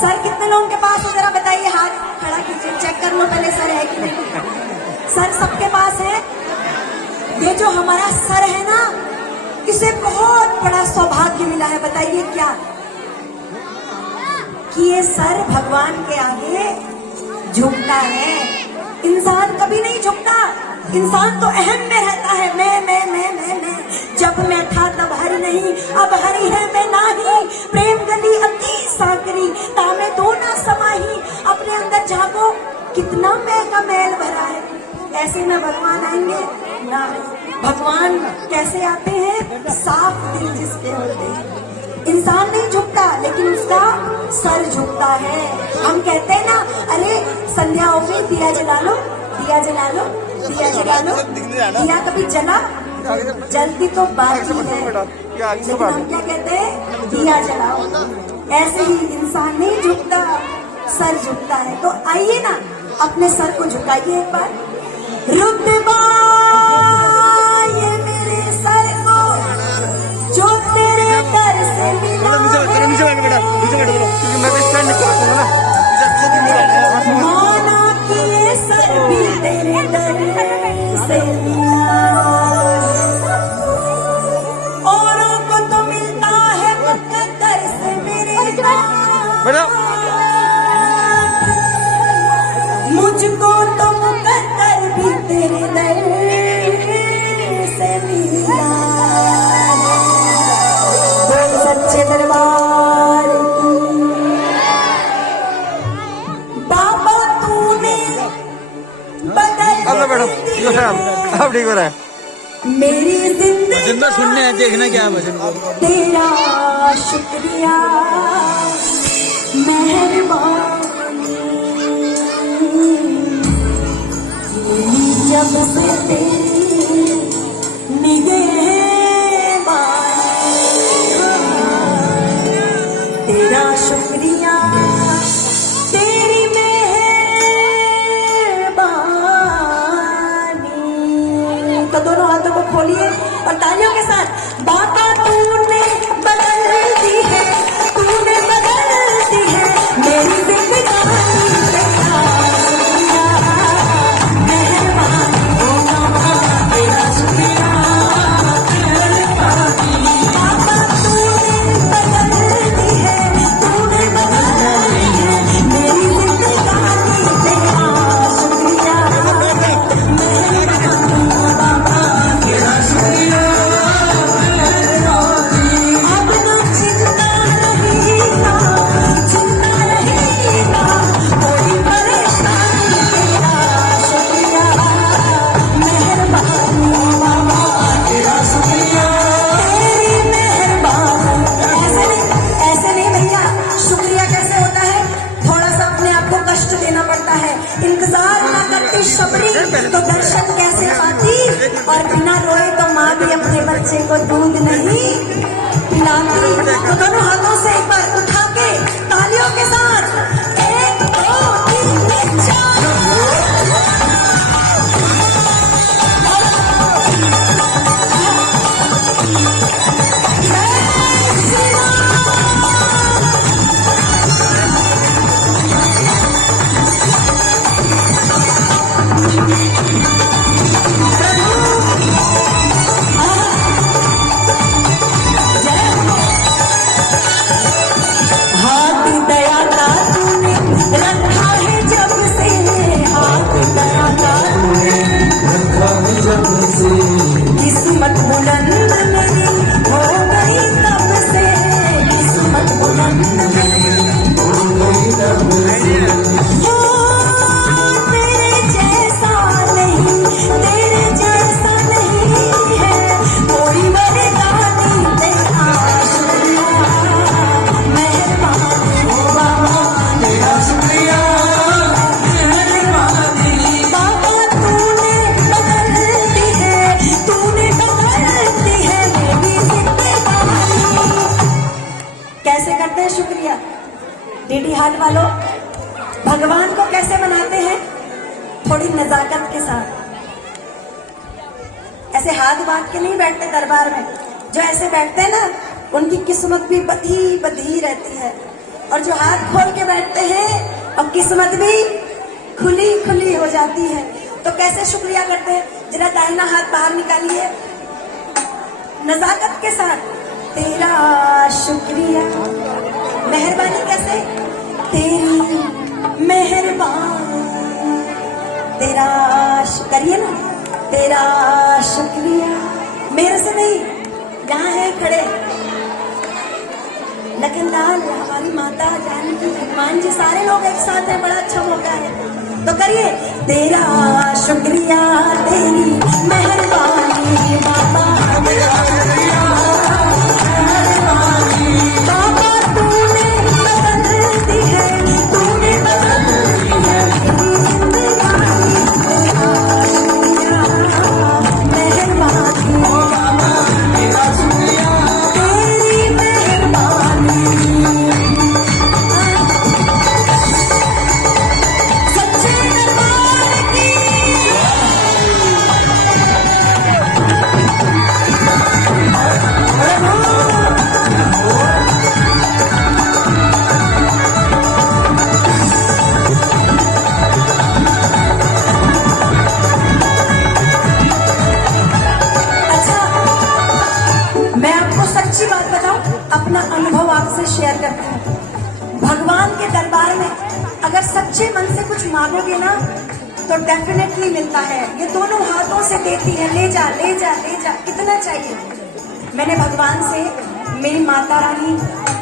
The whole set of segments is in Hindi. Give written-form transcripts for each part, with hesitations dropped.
सर कितने लोगों के पास है जरा बताइए, हाथ खड़ा कीजिए, चेक कर लो पहले सर है कि नहीं। सर सबके पास है। ये जो हमारा सर है ना, इसे बहुत बड़ा सौभाग्य मिला है। बताइए क्या? कि ये सर भगवान के आगे झुकता है। इंसान कभी नहीं झुकता। इंसान तो अहम में रहता है। मैं। जब मैं था तब हरि नहीं, अब हरि है मैं नाही। प्रेम गली अति सागरी, तामे दो ना समाही। अपने अंदर झांको, कितना मैं का मैल भरा है। ऐसे में भगवान आएंगे ना। भगवान कैसे आते हैं? साफ दिल जिसके होते हैं। इंसान नहीं झुकता, लेकिन उसका सर झुकता है। हम कहते हैं ना, अरे संध्या हो गई, दिया जला लो, दिया जला लो, दिया जला लो। दिया कभी जला? जल्दी तो बात ही है, लेकिन हम क्या कहते हैं? दिया जलाओ। ऐसे ही इंसान नहीं झुकता, सर झुकता है। तो आइए ना, अपने सर को झुकाइए एक बार। रुतबा ये मेरे सर को जो तेरे दर से मिला, माना कि ये सर भी तेरे दर से मिला। औरों को तो मिलता है मुकद्दर से, मेरे मुझको तो मुकद्दर भी तेरे दर से मिला। बोल सच्चे दरबार की। बाबा तूने बदल अब ठीक हो रहा है। मेरी जिंदगी जिंदा सुनने हैं, देखना क्या है भजन को। तेरा शुक्रिया मेहरबानी, जब से तेरी निगहबानी। तेरा शुक्रिया तेरी मेहरबानी। तो दोनों हाथों को खोलिए और तालियों के साथ। बाबा तूने बदल दी है, तूने बदल दी है मेरी जिंदगानी। तेरा शुक्रिया मेहरबानी, तेरा शुक्रिया मेहरबानी। बाबा तूने बदल दी है, तूने बदल दी है मेरी जिंदगानी। तेरा शुक्रिया मेहरबानी बाबा, तेरा शुक्रिया। अब ना चिंता रहेगा, चिंता रहेगा कोई परेशानी। तेरा शुक्रिया मेहरबानी बाबा, तेरा शुक्रिया तेरी मेहरबानी। ऐसे नहीं भैया, शुक्रिया कैसे होता है? थोड़ा सा अपने आप को कष्ट देना पड़ता है। इंतजार ना करती शबरी तो दर्शन कैसे पाती, और बिना रोए तो माँ भी अपने बच्चे को दूध नहीं पिलाती। तो दोनों हाथों से एक बार उठा के तालियों के साथ 1 2 3 4। हाथ दया का तूने रखा है जब से, हाथ दया का तूने रखा है जब से। किस्मत बुलंद मेरी हो गई तब से, किस्मत बुलंद मेरी हो गई तब से। हो तेरे जैसा नहीं, तेरे जैसा नहीं है कोई वरदानी। तेरा शुक्रिया मेहरबानी बाबा, तेरा शुक्रिया मेहरबानी। बाबा तूने बदल दी है, तूने बदल दी है मेरी जिंदगानी। कैसे करते हैं शुक्रिया डीडी हार्ट वालों? भगवान को कैसे मनाते हैं? थोड़ी नजाकत के साथ। ऐसे हाथ बांध के नहीं बैठते दरबार में। जो ऐसे बैठते हैं ना, उनकी किस्मत भी बधी बधी रहती है। और जो हाथ खोल के बैठते हैं और किस्मत भी खुली खुली हो जाती है। तो कैसे शुक्रिया करते हैं? जरा दाहिना हाथ बाहर निकालिए नजाकत के साथ। तेरा शुक्रिया, मेहरबानी कैसे? तेरी मेहरबानी, तेरा करिए ना, तेरा शुक्रिया। मेरे से नहीं, यहाँ है खड़े लखनलाल, हमारी माता जानकी, हनुमान जी, सारे लोग एक साथ हैं, बड़ा अच्छा मौका है। तो करिए तेरा शुक्रिया, तेरी मेहरबानी बाबा, बाबा तूने बदल दी है, तूने बदल दी है मेरी जिंदगानी। मेहरबानी बाबा, तेरा शुक्रिया, तेरी मेहरबानी। सच्चे दरबार की मैं आपको सच्ची बात बताऊं, अपना अनुभव आपसे शेयर करती हूँ। भगवान के दरबार में अगर सच्चे मन से कुछ मांगोगे ना तो डेफिनेटली मिलता है। ये दोनों हाथों से देती है, ले जा ले जा ले जा, कितना चाहिए। मैंने भगवान से, मेरी माता रानी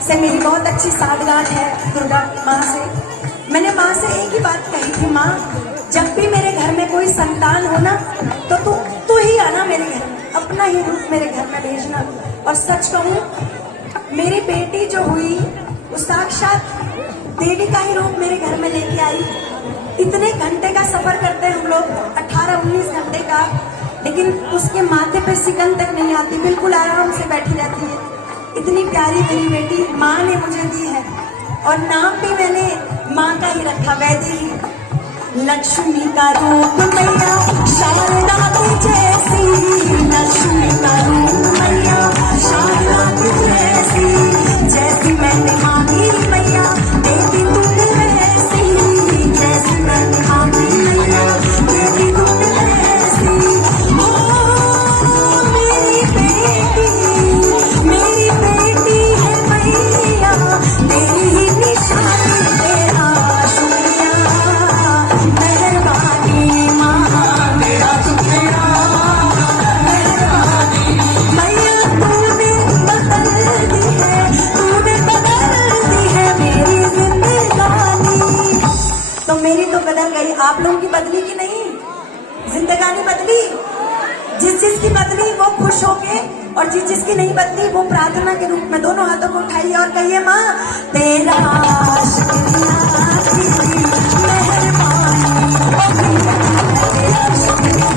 से मेरी बहुत अच्छी साठगांठ है, दुर्गा माँ से। मैंने माँ से एक ही बात कही थी, माँ जब भी मेरे घर में कोई संतान हो ना तो तू ही आना मेरे घर में, अपना ही रूप मेरे घर में भेजना। और सच कहूँ, मेरी बेटी जो हुई वो साक्षात देवी का ही रूप मेरे घर में लेके आई। इतने घंटे का सफर करते हैं हम लोग, 18-19 घंटे का, लेकिन उसके माथे पे सिकन तक नहीं आती, बिल्कुल आराम से बैठी रहती है। इतनी प्यारी मेरी बेटी माँ ने मुझे दी है, और नाम भी मैंने माँ का ही रखा, वैदेही। लक्ष्मी का रूप मैया शारदा की जैसी, लक्ष्मी का रूप मैया शारदा की जैसी, जैसी मैंने मांगी मैया देती तूने वैसी, जैसी मैंने मांगी मैया देती तूने वैसी। ओ मेरी बेटी है मैया, तेरी ही निशानी, तेरा शुक्रिया, मेहरबानी माँ, तेरा शुक्रिया, मेहरबानी मैया, तूने बदल दी है, तूने बदल दी है मेरी जिंदगानी। तो मेरी तो बदल गई, आप लोगों की बदली की नहीं? जिंदगानी बदली? जिसकी बदली वो खुश होके, और जिसकी नहीं बदली वो प्रार्थना के रूप में दोनों हाथों को उठाइए और कहिए, माँ तेरा शुक्रिया, तेरी मेहरबानी, तेरा शुक्रिया,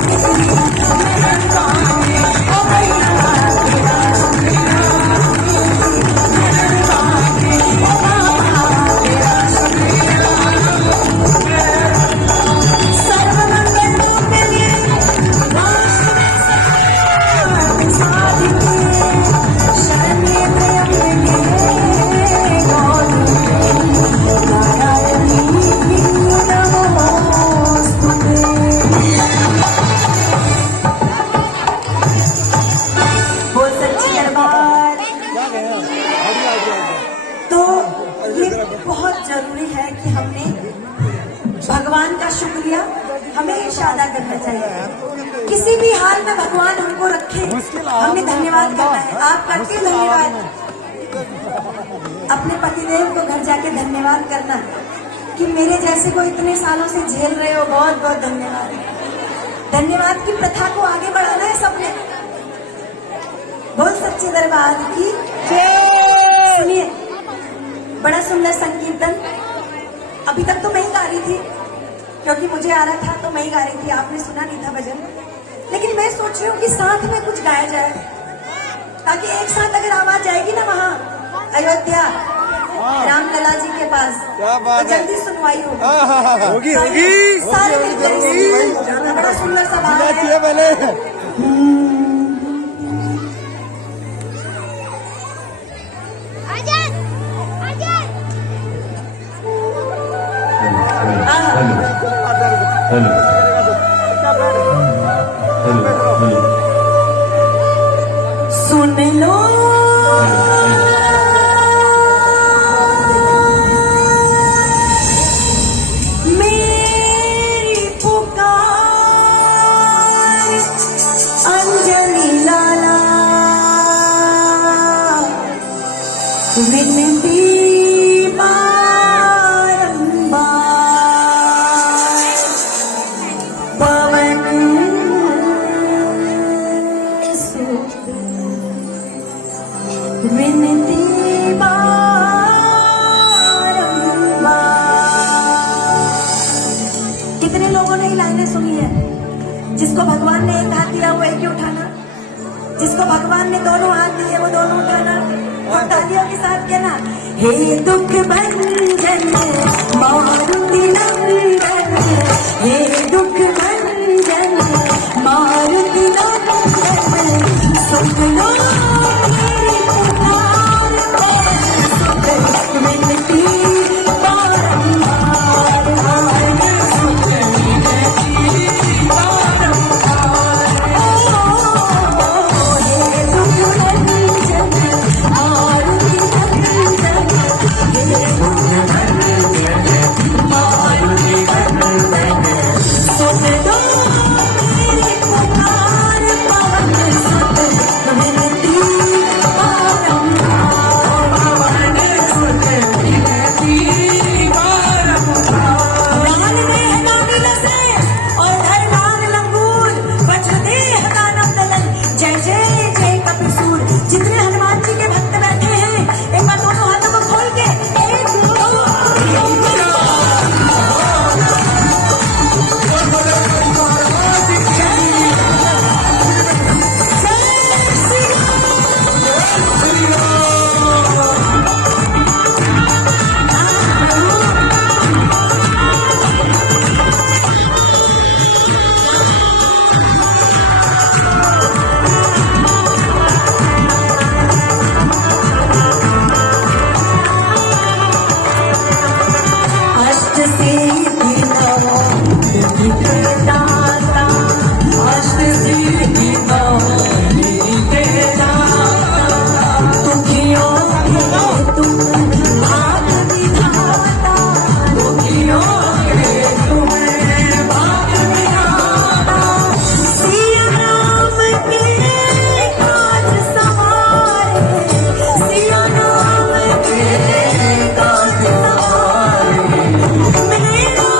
तेरी मेहरबानी, ओ भैया तेरा शुक्रिया, तेरी मेहरबानी, ओ बाबा तेरा शुक्रिया। सर्वमंगल मंगल्ये साधिके शरण्ये त्र्यंबके गौरी नारायणी नमोस्तुते। बोल सच्चे दरबार। तो ये बहुत जरूरी है कि हमने भगवान का शुक्रिया हमेशा अदा करना चाहिए। किसी भी हाल में भगवान हमको रखे, हमने धन्यवाद करना है। आप करते हो धन्यवाद? अपने पतिदेव को घर जाके धन्यवाद करना कि मेरे जैसे को इतने सालों से झेल रहे हो, बहुत बहुत धन्यवाद। धन्यवाद की प्रथा को आगे बढ़ाना है सबने। बोल सच्चे दरबार की जय। सुनिए, बड़ा सुंदर संकीर्तन, अभी तक तो मैं ही गा रही थी क्योंकि मुझे आ रहा था, तो मैं ही गा रही थी, आपने सुना नहीं था भजन। लेकिन मैं सोच रही हूँ कि साथ में कुछ गाया जाए, ताकि एक साथ अगर आवाज जाएगी ना वहाँ अयोध्या रामलला जी के पास, तो जल्दी सुनवाई होगी। सारे मिलकर बड़ा सुंदर सा भाव है। आजाद, आजाद। हेलो हेलो हेलो सुन लो मेरी पुकार, अंजनी लाला विनती बारंबार, पवन सुत विनती बारंबार। कितने लोगों ने ये लाइनें सुनी है? जिसको भगवान ने एक हाथ दिया वो एक ही उठाना, जिसको भगवान ने दोनों हाथ दिए वो दोनों उठाना। और तालियों के साथ कहना, हे दुख भंजन मारुति नंदन, हे दुख भंजन मारुति नंदन, सुन लो मेरी पुकार, पवन सुत विनती बारंबार, सुत विनती बारंबार। हे दुख भंजन मारुति नंदन, हे दुख भंजन मारुति नंदन, सुन लो मेरी पुकार, पवन सुत विनती बारंबार, पवन सुत विनती बारंबार। रान में है नामी लसे और धर नाम लंगूर, वज्रदेह दानव दलन, जय जय जय कपिसूर। जितने हनुमान जी के भक्त बैठे हैं एक बार दोनों हाथों को खोल के एक दो अष्ट सिद्धि नवो निधि दाता, अष्ट सिद्धि नवो निधि दाता, दुखियों के तुम भाग विधाता, दुखियों के तुम भाग विधाता। सिया राम के काज सवारे, सिया राम के काज सवारे, मेरा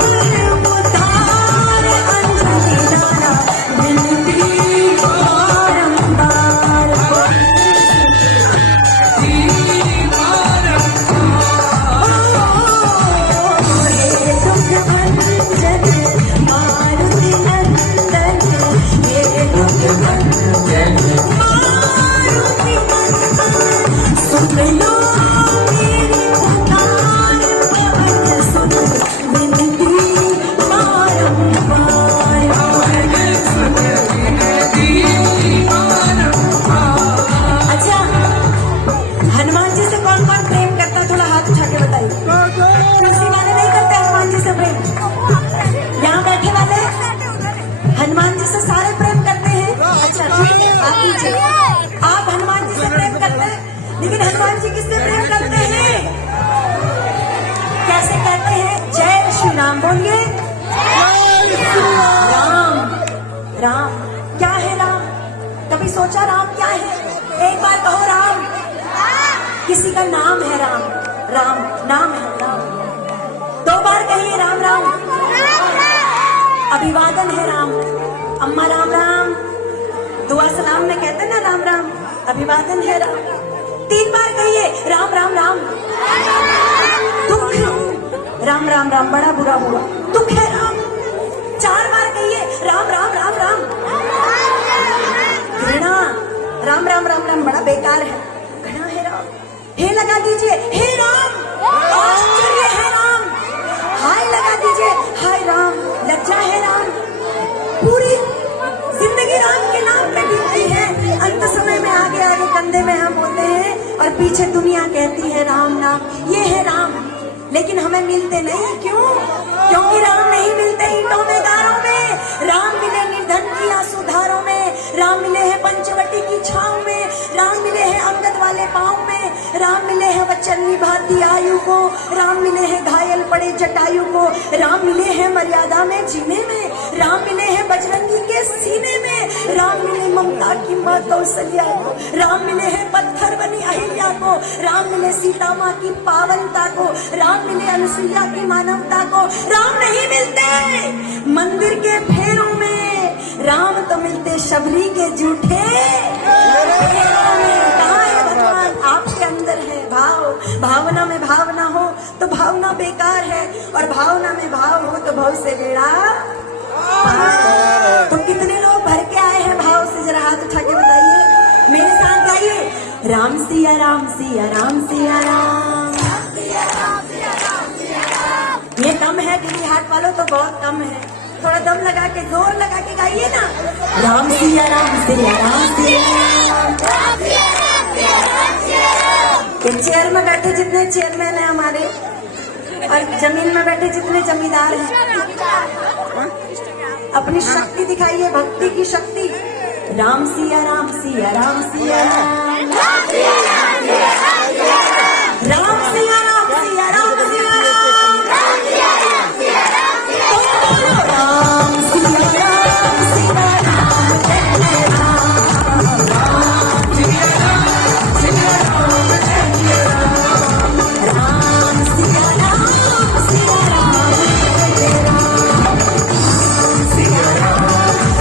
दिल उतार, अंजनी लाला विनती बारंबार। हे दुख भंजन मारुति नंदन, हे दुख भंजन मारुति नंदन, सुन लो मेरी पुकार, पवन सुत विनती बारंबार, पवन सुत विनती बारंबार। अच्छा, हनुमान जी से कौन कौन प्रेम करता है? थोड़ा हाथ उठा के बताइए। किसी वाले नहीं करते हनुमान जी से प्रेम? यहाँ बैठे वाले हनुमान जी से सारे प्रेम करते हैं। अच्छा ठीक है, आप नीचे। आप हनुमान जी से प्रेम करते हैं, लेकिन हनुमान जी किससे प्रेम करते हैं? कैसे कहते हैं? जय श्री राम बोलिए। राम राम क्या है? राम कभी सोचा राम क्या है? एक बार कहो राम। किसी का नाम है राम, राम नाम है राम। दो बार कहिए राम राम। अभिवादन है राम, अम्मा राम राम। दुआ सलाम में कहते हैं ना राम राम, अभिवादन है राम। 3 बार कहिए राम राम राम। दुख राम राम राम, बड़ा बुरा हुआ, दुख है राम। 4 बार कहिए राम राम राम राम। घृणा राम राम राम राम, बड़ा बेकार है, घृणा है राम। हे लगा दीजिए हे राम, आश्चर्य है राम। हाय लगा दीजिए हाय राम, लज्जा है राम। पूरी जिंदगी राम के नाम पे बीतती है, अंत समय में आगे आगे कंधे में हम होते हैं और पीछे दुनिया कहती है राम नाम। ये है राम, लेकिन हमें मिलते नहीं। क्यों? क्योंकि राम नहीं मिलते ईंटों में गारों में, राम मिले निर्धन की आंसुधारों में, राम मिले हैं पंचवटी की छांव में, राम मिले हैं अंगद वाले पांव में, राम मिले हैं वचन निभाती आयु को, राम मिले हैं घायल पड़े जटायु को, राम मिले हैं मर्यादा में जीने में, राम मिले हैं बजरंगी के सीने में, राम मिले ममता की माँ कौशल्या को, राम मिले हैं पत्थर बनी अहिल्या को, राम मिले सीता माँ की पावनता को, राम मिले अनुसुईया की मानवता को। राम नहीं मिलते मंदिर के फेरों में, राम तो मिलते शबरी के जूठे फेरों में। कहाँ है भगवान? आपके अंदर है भाव। भावना में भावना हो तो भावना बेकार है, और भावना में भाव हो तो भाव से बेड़ा पार। तो कितने लोग भर के आए हैं भाव से? जरा हाथ उठा के बताइए, मेरे साथ गाइए, राम सिया राम सिया राम सिया राम। ये कम है दिल्ली हाट वालों, तो बहुत कम है, थोड़ा दम लगा के जोर लगा के गाइए ना, राम सिया राम सिया राम सिया राम। चेयर में बैठे जितने चेयरमैन हैं हमारे, और जमीन में बैठे जितने जमींदार हैं, अपनी शक्ति दिखाइए, भक्ति की शक्ति। राम सिया राम सिया राम सिया राम, राम सिया राम सिया राम सिया राम, राम सिया राम सिया राम सिया राम, राम सिया राम सिया राम सिया राम, राम सिया राम सिया राम, जय राम, राम सिया राम सिया राम, जय राम, राम सिया राम सिया राम, जय राम, सिया राम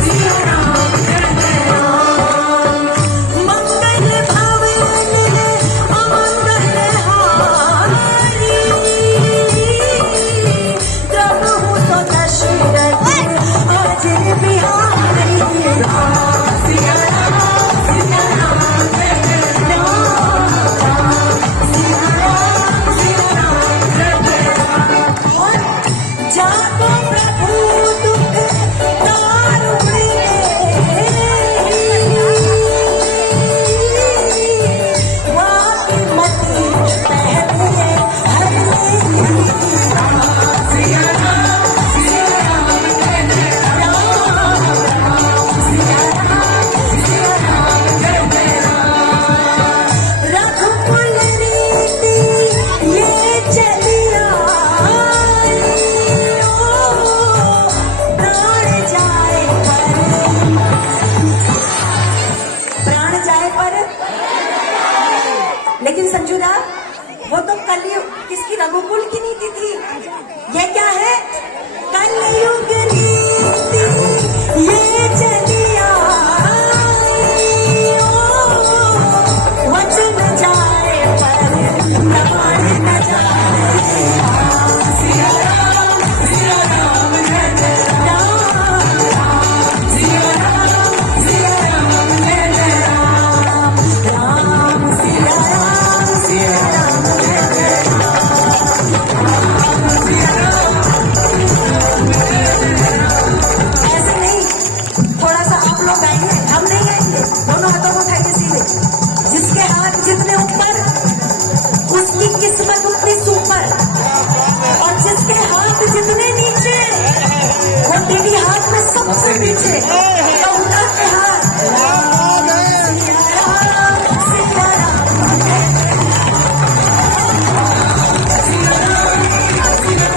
सिया राम, जय राम। मंगल भवन अमंगल हारी, प्रभु तो दशरथ अजर बिहारी, राम सिया राम सिया राम, जय राम, राम सिया राम सिया राम, जय राम। और जाको प्रभु दुख दारुणे, वाकी मति पहले हरने, राम सिया राम सिया राम, जय राम, राम सिया राम सिया राम, जय राम। रघुकुल रीति ये चलिया प्राण जाए पर, लेकिन संजुदा वो तो कलयुग, किसकी? रघुकुल की नीति थी। ये क्या है? कलयुग नीति ये चलिया, वचन जाए पर प्राण न जाए, राम सिया राम सिया राम, जय राम, राम सिया राम सिया राम, जय राम, राम सिया राम सिया राम, जय राम। ऐसे नहीं, थोड़ा सा आप लोग गाएंगे, हम नहीं गाएंगे। दोनों हाथों को उठाइए सीधे, जिसके हाथ जितने ऊपर उसकी किस्मत उतनी सुपर, और जिसके हाथ जितने नीचे वो तेरी हाथ में सबसे नीचे। तो उठा के हाथ, राम सिया राम सिया राम, सिया राम सिया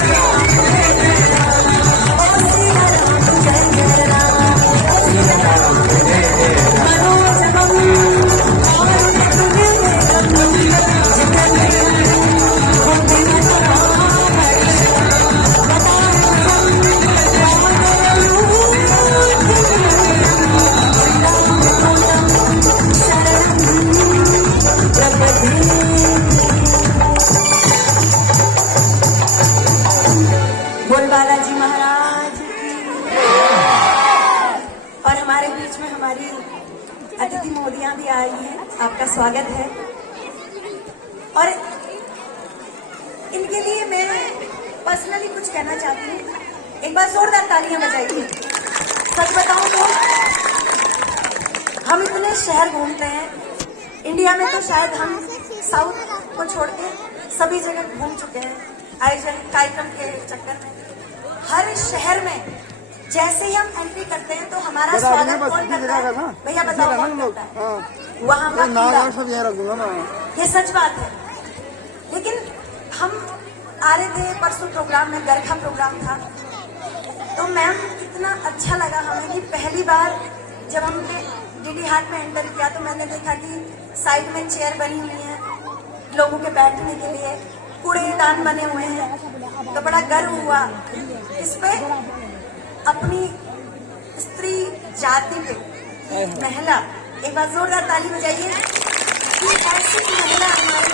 राम, ओ सिया राम जय राम, सिया राम मनोजमम और तुझे जितने बोल बालाजी महाराज की। और हमारे बीच में हमारी अतिथि मोदियां भी आई हैं, आपका स्वागत है। और इनके लिए मैं पर्सनली कुछ कहना चाहती हूँ। एक बार जोरदार तालियां बजाइए। सच बताऊं तो हम इतने शहर घूमते हैं इंडिया में, तो शायद हम साउथ को छोड़ के सभी जगह घूम चुके हैं, आयोजन कार्यक्रम के चक्कर में हर शहर में जैसे ही हम एंट्री करते हैं तो हमारा स्वागत कौन करता है? भैया बताओ कौन करता है? वहाँ का कूड़ा। ये सच बात है। लेकिन हम आ रहे थे परसों प्रोग्राम में, गरखा प्रोग्राम था, तो मैम इतना अच्छा लगा हमें कि पहली बार जब हमने डीडी हाट में एंटर किया तो मैंने देखा कि साइड में चेयर बनी हुई है लोगों के बैठने के लिए, कूड़ेदान बने हुए हैं, तो बड़ा गर्व हुआ। इस पे अपनी स्त्री जाति पे महिला, एक बार जोरदार ताली बजाइए कि ऐसी महिला हमारे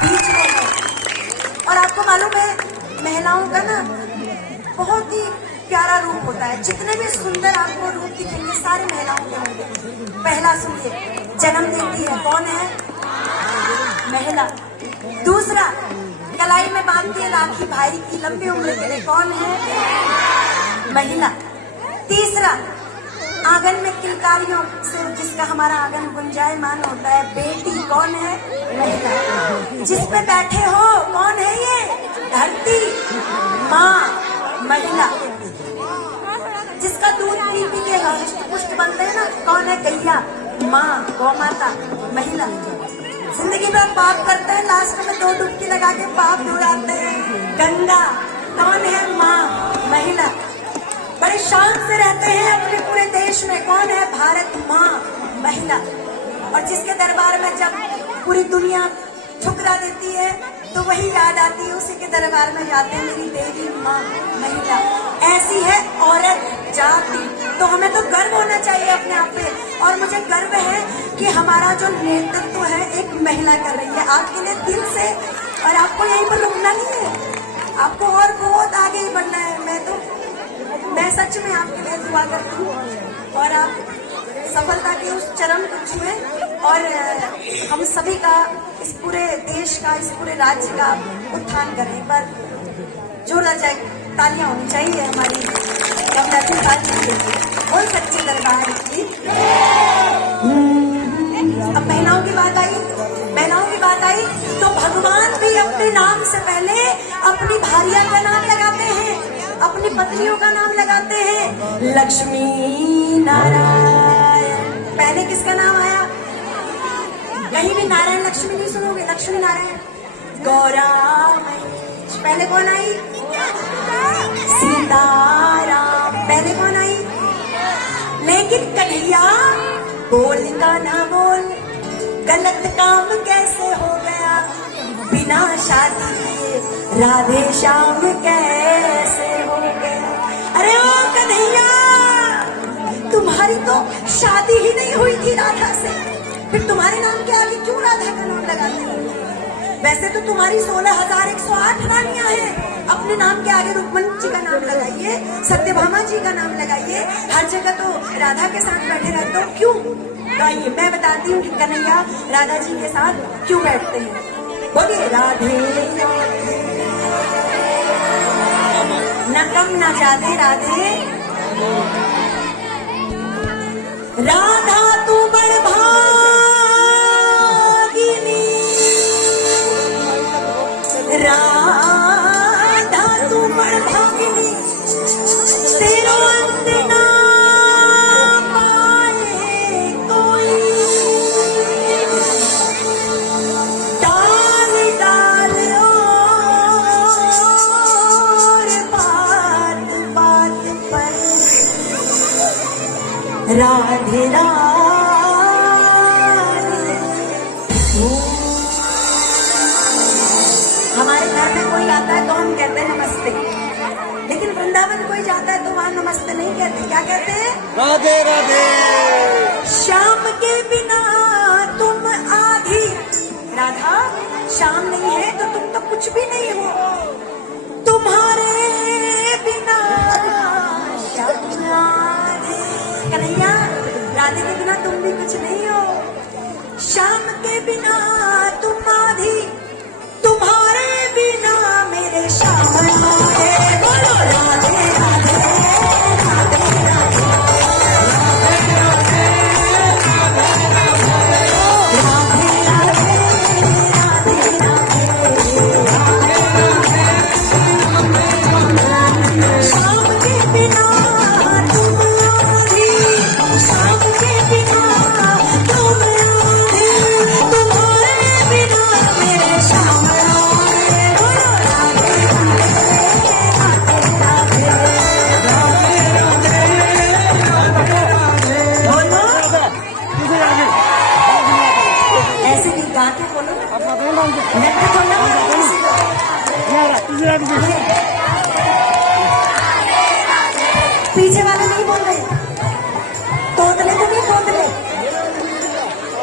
बीच में है। और आपको मालूम है महिलाओं का ना बहुत ही प्यारा रूप होता है, जितने भी सुंदर आपको रूप दिखेंगे सारे महिलाओं के होंगे। पहला सुनिए, जन्म देती है, कौन है? महिला। दूसरा, कलाई में बांधती है राखी भाई की लंबी उम्र के लिए, कौन है? महिला। तीसरा, आंगन में किलकारियों से जिसका हमारा आंगन गुंजायमान होता है, बेटी, कौन है? महिला। जिस पे बैठे हो कौन है? ये धरती माँ, महिला। जिसका दूध पी पी के पुष्ट बनते हैं ना, कौन है? गैया, माँ, गौ माता, महिला। जिंदगी भर पाप करते हैं, लास्ट में 2 डुबकी लगा के पाप धो जाते हैं, गंगा, कौन है? माँ, महिला। बड़े शान से रहते हैं अपने पूरे देश में, कौन है? भारत माँ, महिला। और जिसके दरबार में जब पूरी दुनिया ठुकरा देती है तो वही याद आती है, उसी के दरबार में जाते हैं, मेरी देवी माँ, महिला। ऐसी है औरत जाति। तो हमें तो गर्व होना चाहिए अपने आप पे, और मुझे गर्व है कि हमारा जो नेतृत्व है एक महिला कर रही है आपके लिए दिल से। और आपको यहीं पर रुकना नहीं है, आपको और बहुत आगे ही बढ़ना है। मैं सच में आपके लिए दुआ करती हूँ और आप सफलता के उस चरम को छुए और हम सभी का, इस पूरे देश का, इस पूरे राज्य का उत्थान करें। पर जोरदार जाए तालियां होनी चाहिए हमारी बोल सच्चे दरबार की। अब महिलाओं की बात आई, तो भगवान भी अपने नाम से पहले अपनी भारिया का नाम लगाते हैं, अपनी पत्नियों का नाम लगाते हैं। लक्ष्मी नारायण, पहले किसका नाम आया? कहीं भी नारायण लक्ष्मी नहीं सुनोगे, लक्ष्मी नारायण। गौरा, पहले कौन आई? सीताराम, पहले कौन आई? लेकिन कन्हैया बोल का ना बोल, गलत काम कैसे हो गया? बिना शादी किए राधे श्याम कैसे हो गया? अरे ओ कन्हैया, तुम्हारी तो शादी ही नहीं हुई थी राधा से, फिर तुम्हारे नाम के आगे क्यों राधा का नाम लगाते हो? वैसे तो तुम्हारी 16,108 रानियां हैं, अपने नाम के आगे रुक्मणी जी का नाम लगाइए, सत्यभामा जी का नाम लगाइए, हर जगह तो राधा के साथ बैठे रहते हो, क्यों? तो आइए मैं बताती हूँ कि कन्हैया राधा जी के साथ क्यों बैठते हैं। बोलिए राधे न कम न ज्यादा राधे। राधा तू बड़ भागिनी, राधा तू बड़ भागिनी, तेरो अंत ना पाए कोई। डाल डाल और बात बात पर राधे राधे। हमारे घर में कोई आता है तो हम कहते हैं नमस्ते, लेकिन वृंदावन कोई जाता है तो वहाँ नमस्ते नहीं कहते, क्या कहते हैं? राधे राधे। श्याम के बिना तुम आधी, राधा श्याम नहीं है तो तुम तो कुछ भी नहीं हो, तुम्हारे बिना श्याम आधी। कन्हैया राधे के बिना तुम भी कुछ नहीं हो, श्याम के बिना तुम आधी, तुम्हारे बिना मेरे श्याम आधे। बोलो राधे राधे राधे राधे राधे राधे राधे राधे। पीछे वाले नहीं बोल रहे, तोतले तो नहीं तोतले।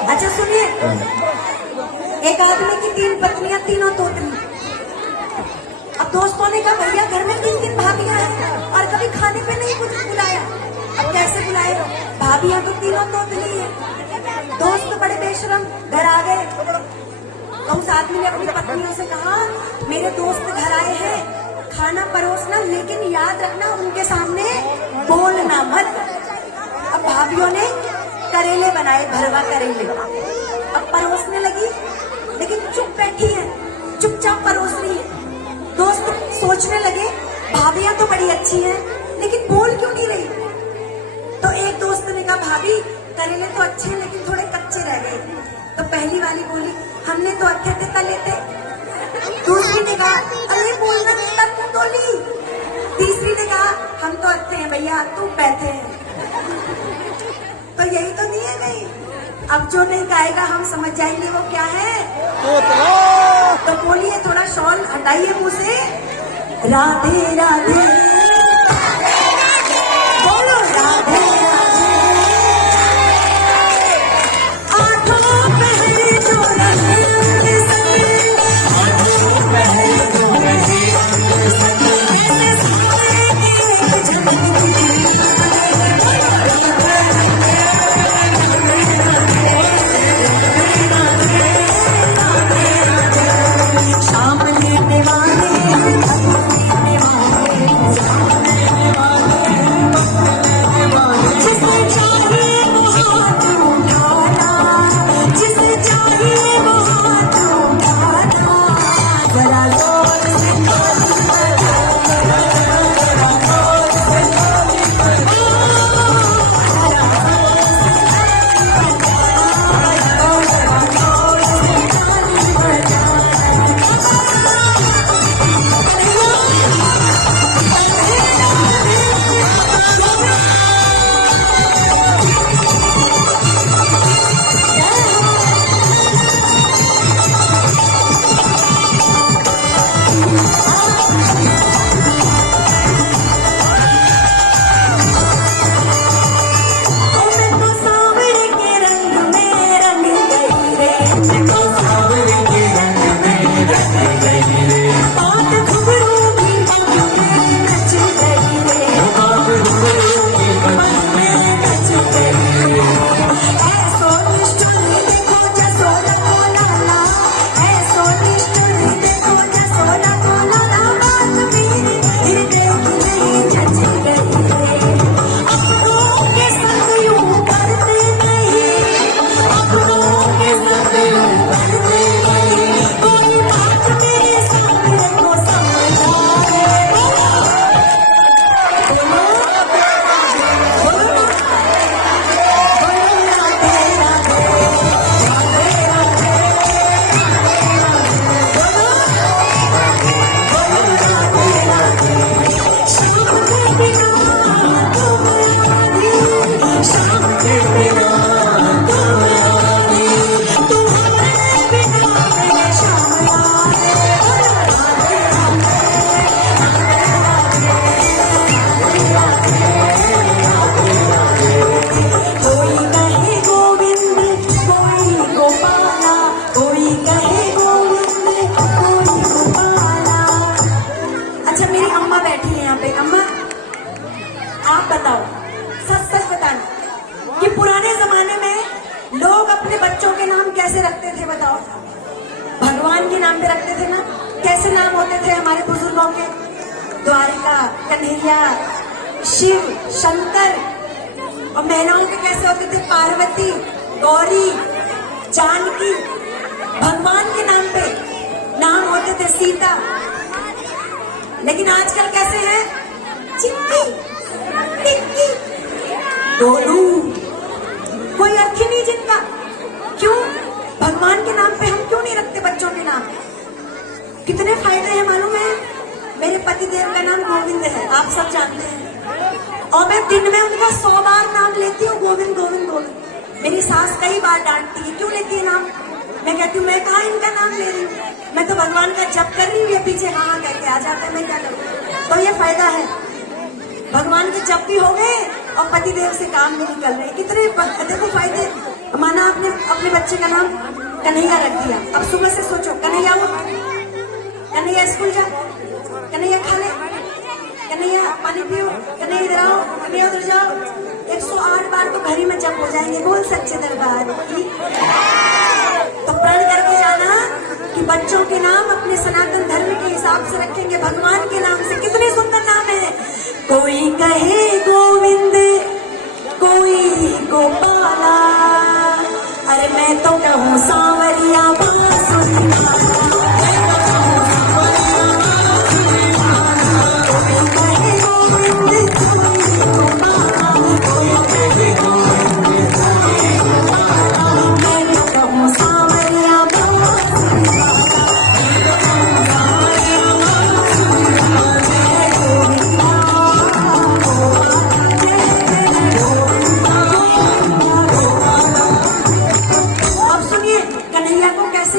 अच्छा सुनिए, एक आदमी की 3 पत्नियां, तीनों तोतली। अब दोस्तों ने कहा भैया घर में 3 भाभियां हैं और कभी खाने पे नहीं कुछ बुलाया, अब कैसे बुलाए? भाभियां तो तीनों तोतली है। दोस्त बड़े बेशरम घर आ गए, तो उस आदमी ने अपनी पत्नियों से कहा मेरे दोस्त घर आए हैं, खाना परोसना, लेकिन याद रखना उनके सामने बोलना मत। अब भाभियों ने करेले बनाए, भरवा करेले। अब परोसने लगी, लेकिन चुप बैठी है, चुपचाप परोस रही है। दोस्त सोचने लगे भाभियां तो बड़ी अच्छी हैं, लेकिन बोल क्यों नहीं रही? तो एक दोस्त ने कहा भाभी करेले तो अच्छे हैं लेकिन थोड़े कच्चे रह गए। तो पहली वाली बोली हमने तो अच्छे थे तले थे। दूसरी ने कहा अरे बोलना कितना तू बोली। तीसरी ने कहा हम तो अच्छे हैं भैया, तू बैठे हैं। तो यही तो नहीं है गई। अब जो नहीं गाएगा हम समझ जाएंगे वो क्या है। तो बोलिए, थोड़ा शॉल हटाइए मुंह से। राधे राधे बोलो, राधे राधे। आठों पहर जो रहे उनके संग, आठों पहर जो रहे उनके संग, ऐसे सोने की एक झलक शाम लेने वाले, लेने वाले, जिसे चाहिए वो हाथ उठाना, जिसे चाहिए वो हाथ उठाना, जरा जोर से ताली बजाओ, जरा जोर से ताली बजाओ, कैसे रखते थे बताओ? भगवान के नाम पे रखते थे ना। कैसे नाम होते थे हमारे बुजुर्गों के? द्वारिका, कन्हैया, शिव, शंकर। और मैनाओं के कैसे होते थे? पार्वती, गौरी, जानकी। भगवान के नाम पे नाम होते थे सीता। लेकिन आजकल कैसे है? चिक्की, टिक्की, डोलू, कोई अर्थ ही नहीं जिनका। क्यों? भगवान के नाम पे हम क्यों नहीं रखते बच्चों के नाम? कितने फायदे हैं मालूम है? मेरे पति देव का नाम गोविंद है, आप सब जानते हैं। और मैं दिन में उनका 100 बार नाम लेती हूँ, गोविंद गोविंद गोविंद। मेरी सास कई बार डांटती है, क्यों लेती है नाम? मैं कहती हूँ मैं कहाँ इनका नाम ले रही हूँ, मैं तो भगवान का जप कर रही हूँ। ये पीछे हाँ हाँ कह के आ जा ये फायदा है, भगवान के जप भी हो गए और पतिदेव से काम भी निकल रहे। कितने देखो फायदे। माना आपने अपने बच्चे का नाम कन्हैया रख दिया, अब सुबह से सोचो कन्हैया उठ, कन्हैया स्कूल जा, कन्हैया खा ले, कन्हैया पानी पियो, कन्हैया इधर आओ, कन्हैया उधर जाओ। 108 बार तो घर ही में जप हो जाएंगे। बोल सच्चे दरबार की। तो प्रण करके जाना कि बच्चों के नाम अपने सनातन धर्म के हिसाब से रखेंगे, भगवान के नाम से। कितने सुंदर नाम है। कोई कहे गोविंद, कोई गोपाला, अरे मैं तो कहूँ सांवरिया बांसुरी वाला। कोई कहे गोविंद, कोई गोपाला, कोई कहे गोविंद, कोई गोपाला, मैं तो कहूँ सांवरिया बांसुरी वाला।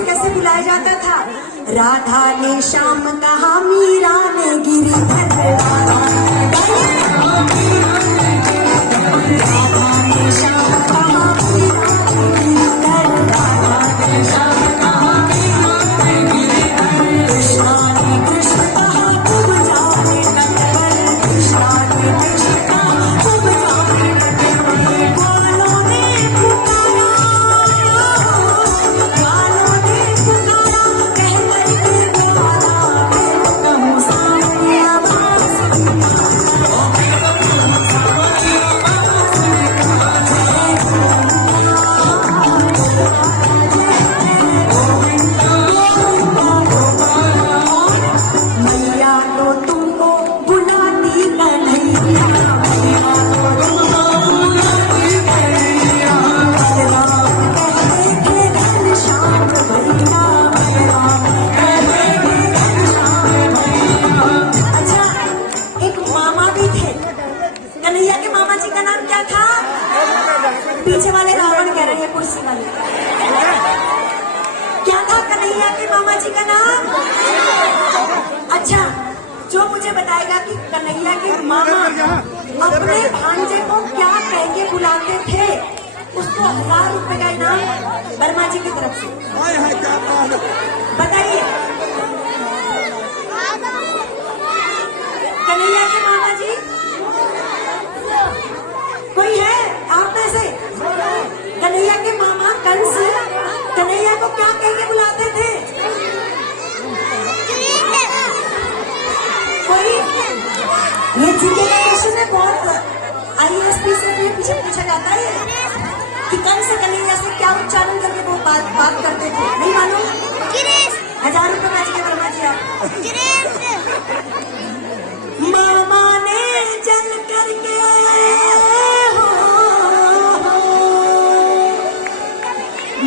कैसे बुलाया जाता था। राधा ने श्याम कहा, मीरा ने गिरिधर, राधा ने श्याम कहा, मीरा ने गिरिधर, राधा ने श्याम कहा, मीरा ने गिरिधर, कृष्णा ने कृष्ण कहा, तुम जाने नटवर, कृष्णा ने कृष्ण कहा, तुम जाने नटवर। बालों ने पुकारा, पीछे वाले रावण कह रहे हैं, कुर्सी वाले। क्या था कन्हैया के मामा जी का नाम? अच्छा, जो मुझे बताएगा कि कन्हैया के मामा अपने भांजे को क्या कह के बुलाते थे, उसको 1000 रुपए का इनाम वर्मा जी की तरफ से। बताइए, कन्हैया के मामा जी कोई है आप में से? कन्हैया के मामा कंस कन्हैया को क्या कह के बुलाते थे? कोई? ये जीके का क्वेश्चन है, बहुत IASP से भी पीछे पूछा जाता है कि कंस कन्हैया से क्या उच्चारण करके वो बात करते थे। नहीं मालूम? 1000 रुपए का जी वर्मा जी आप। मामा ने जल करके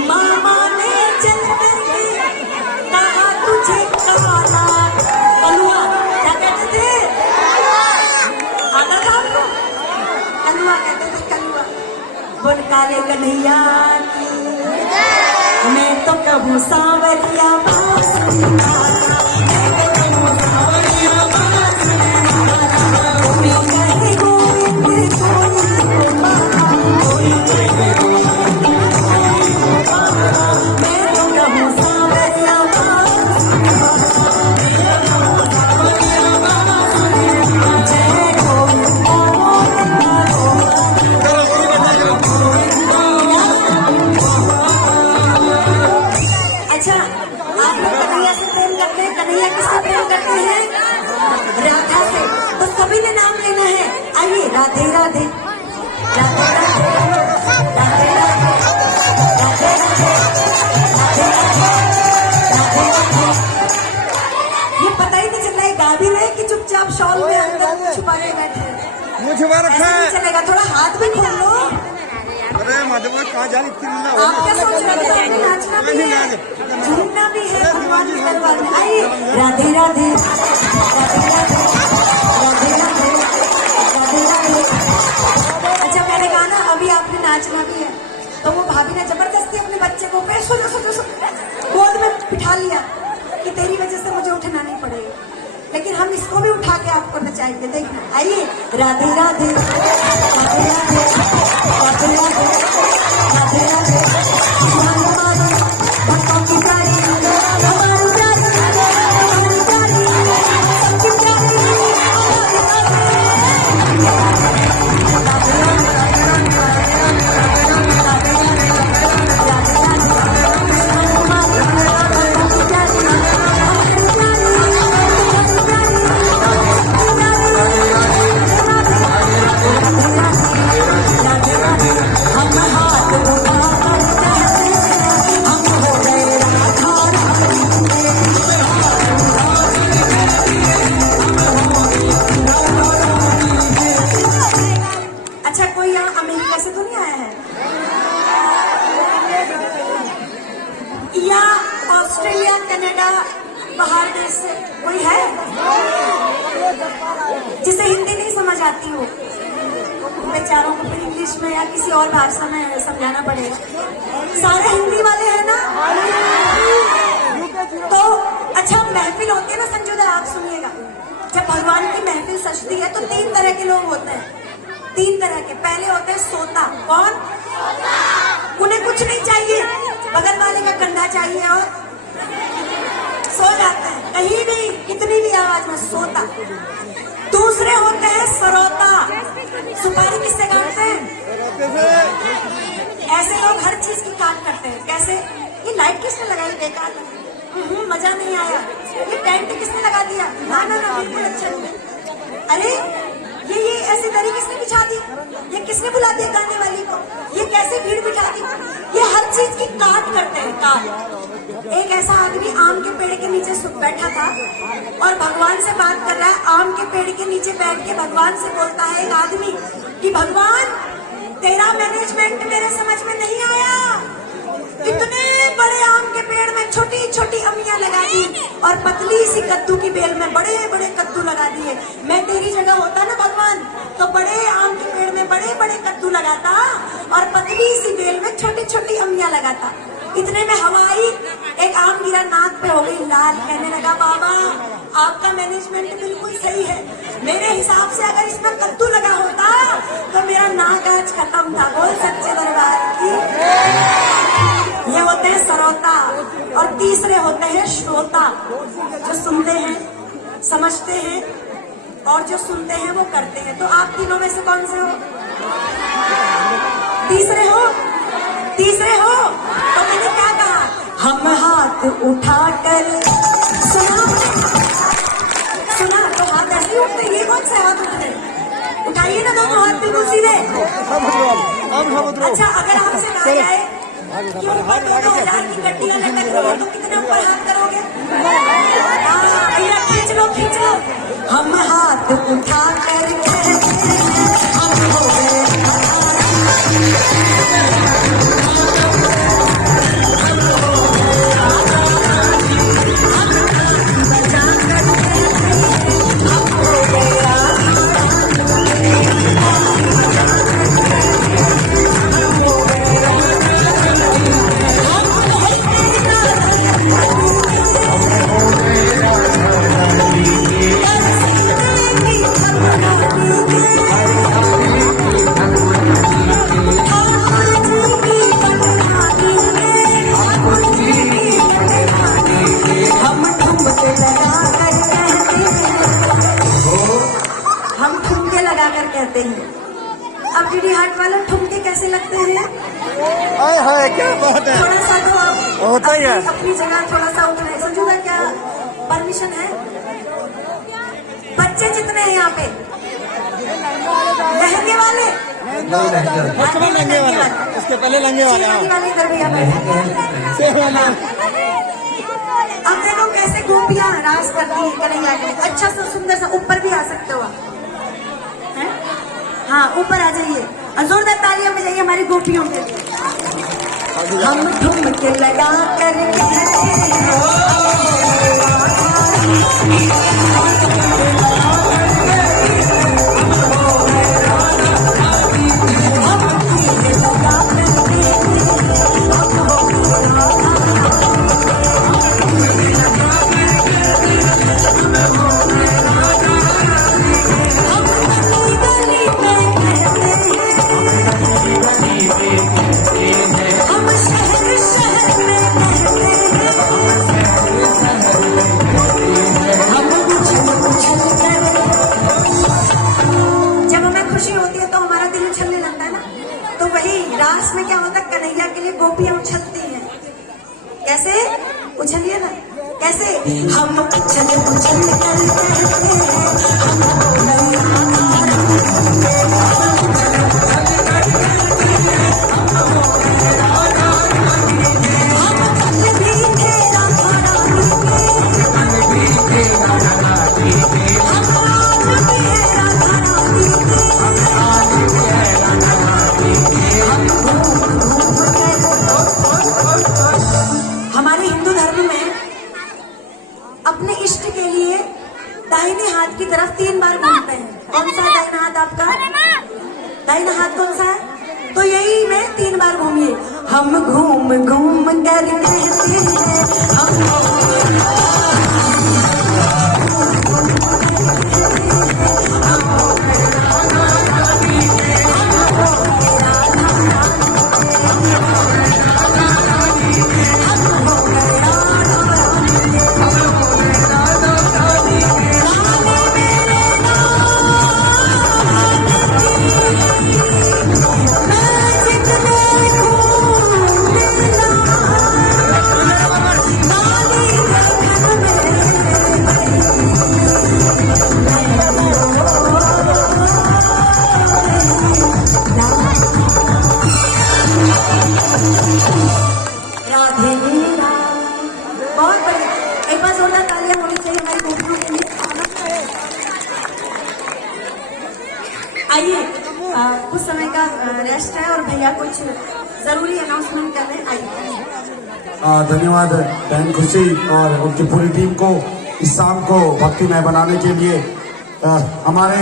मामा ने चल करके कहा तुझे काला कलुआ, क्या कहते थे? आता था आपको? कलुआ कहते थे, कलुआ। बोल काले कन्हैया की, मैं तो कहूँ सांवरिया बांसुरी वाला, मैं तो कहूँ सांवरिया बांसुरी वाला। कोई कहे गोविंद, कोई गोपाला, कोई कहे गोविंद, कोई गोपाला, मैं तो कहूँ सांवरिया बांसुरी वाला, मैं तो कहूँ सांवरिया बांसुरी वाला। जय गोविंदा अच्छा, आप लोग कन्हैया से प्रेम करते हैं। कन्हैया किससे प्रेम करते हैं? राधा से। तो सभी ने नाम लेना है। आइए, राधे राधे, राधे राधे, राधे राधे, राधे राधे, राधे राधे। ये पता ही नहीं चल रहा है, गा भी रहे कि चुपचाप शॉल में अंदर छुपा के बैठे। मुझे रखा है, चलेगा, थोड़ा हाथ भी खोल लो। अरे मधुबन कहाँ जाने आप क्या सोच रहे थे? नाचना भी है, झूमना भी है भगवान के दरबार में। आइए, राधे राधे, राधे राधे, राधे राधे, राधे राधे। अच्छा, मैंने कहा ना अभी आपने नाचना भी है, तो वो भाभी ने जबरदस्ती अपने बच्चे को सो गोद में बिठा लिया कि तेरी वजह से मुझे उठना नहीं पड़ेगा। लेकिन हम इसको भी उठा के आपको नचाएंगे, देखना। आइए, राधे राधे राधे राधे राधे राधे राधे राधे भक्तों की प्यारी हमारी प्यारी हमारी प्यारी सबकी प्यारी अच्छा, कोई यहाँ अमेरिका से तो नहीं आया है या ऑस्ट्रेलिया, कनाडा, बाहर देश से कोई है जिसे हिंदी नहीं समझ आती हो? बेचारों को फिर इंग्लिश में या किसी और भाषा में समझाना पड़ेगा। सारे हिंदी वाले हैं ना? तो अच्छा, महफिल होती है ना संजूदा, आप सुनिएगा। जब भगवान की महफिल सजती है तो 3 तरह के लोग होते हैं, 3 तरह के। पहले होते हैं सोता। कौन? उन्हें कुछ नहीं चाहिए, बगल वाले का कंधा चाहिए और सो जाते हैं, कहीं भी कितनी भी आवाज में सोता। दूसरे होते हैं सरोता। सुपारी किससे काटते हैं? ऐसे लोग हर चीज की काट करते हैं। कैसे? ये लाइट किसने लगाई? बेकार, मजा नहीं आया। ये टेंट किसने लगा दिया? ना ना ना, बिल्कुल अच्छा नहीं। अरे ये ऐसी दरी किसने बिछा दी? ये किसने बुला दिया गाने वाली को? ये कैसे भीड़ बिठा दी? ये हर चीज की काट करते हैं, काट। एक ऐसा आदमी आम के पेड़ के नीचे बैठा था और भगवान से बात कर रहा है। आम के पेड़ के नीचे बैठ के भगवान से बोलता है एक आदमी कि भगवान, तेरा मैनेजमेंट मेरे समझ में नहीं आया। इतने बड़े आम के पेड़ में छोटी छोटी अम्मियां लगा दी और पतली सी कद्दू की बेल में बड़े बड़े कद्दू लगा दिए। मैं तेरी जगह होता ना भगवान, तो बड़े आम के पेड़ में बड़े बड़े कद्दू लगाता और पतली सी बेल में छोटी छोटी अम्मियां लगाता। इतने में हवाई एक आम गिरा, नाक पे हो गई लाल। कहने लगा, बाबा आपका मैनेजमेंट बिल्कुल सही है, मेरे हिसाब से अगर इसमें कद्दू लगा होता तो मेरा नाक आज खत्म था। बोल सच्चे दरबार की। ये होते हैं सरोता। और तीसरे होते हैं श्रोता, जो सुनते हैं, समझते हैं और जो सुनते हैं वो करते हैं। तो आप तीनों में से कौन से हो? तीसरे हो? तीसरे हो? तो मैंने क्या कहा? हम हाथ उठाकर सुना सुना तो हाथ ऐसे ही उठते। ये कौन से हाथ उठते? उठाइए ना दोनों हाथ बिल्कुल सीधे। अच्छा, अगर आपसे कहा जाए कि ऊपर 2000 की गड्डियां लटक रही हो तो कितने ऊपर हाथ करोगे? भैया खींच लो, खींच लो। हम हाथ उठा करके हम हो गए कहते हैं। अब डीडी हार्ट वाले ठुमके कैसे लगते हैं? क्या बात है। थोड़ा सा तो आप होता ही है। अपनी जगह थोड़ा सा उठने। संजूदा, क्या परमिशन है? बच्चे जितने हैं यहाँ पे लहंगे वाले, लहंगे वाले, इसके पहले लहंगे वाले इधर भी आ बैठे। अब देखो कैसे गोपियां रास करती है कन्हैया के। अच्छा सा सुंदर सा ऊपर भी आ सकते हो आप। हाँ, ऊपर आ जाइए और जोरदार तालियां बजाइए हमारी गोपियों के लिए। हम ठुमके लगा कर दाहिने हाथ की तरफ 3 बार घूमते हैं। कौन सा दाहिना हाथ आपका? दाहिना हाथ कौन सा है? तो यही में 3 बार घूमिए। हम घूम घूम कर कहते हैं हम बहुत बढ़िया। एक बार जोरदार तालियां होनी चाहिए हमारी गोपियों के लिए। आइए, कुछ समय का रेस्ट है और भैया कुछ जरूरी अनाउंसमेंट कर रहे हैं। आइए। धन्यवाद बहन खुशी और उनकी पूरी टीम को इस शाम को भक्तिमय बनाने के लिए। हमारे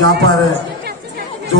यहाँ पर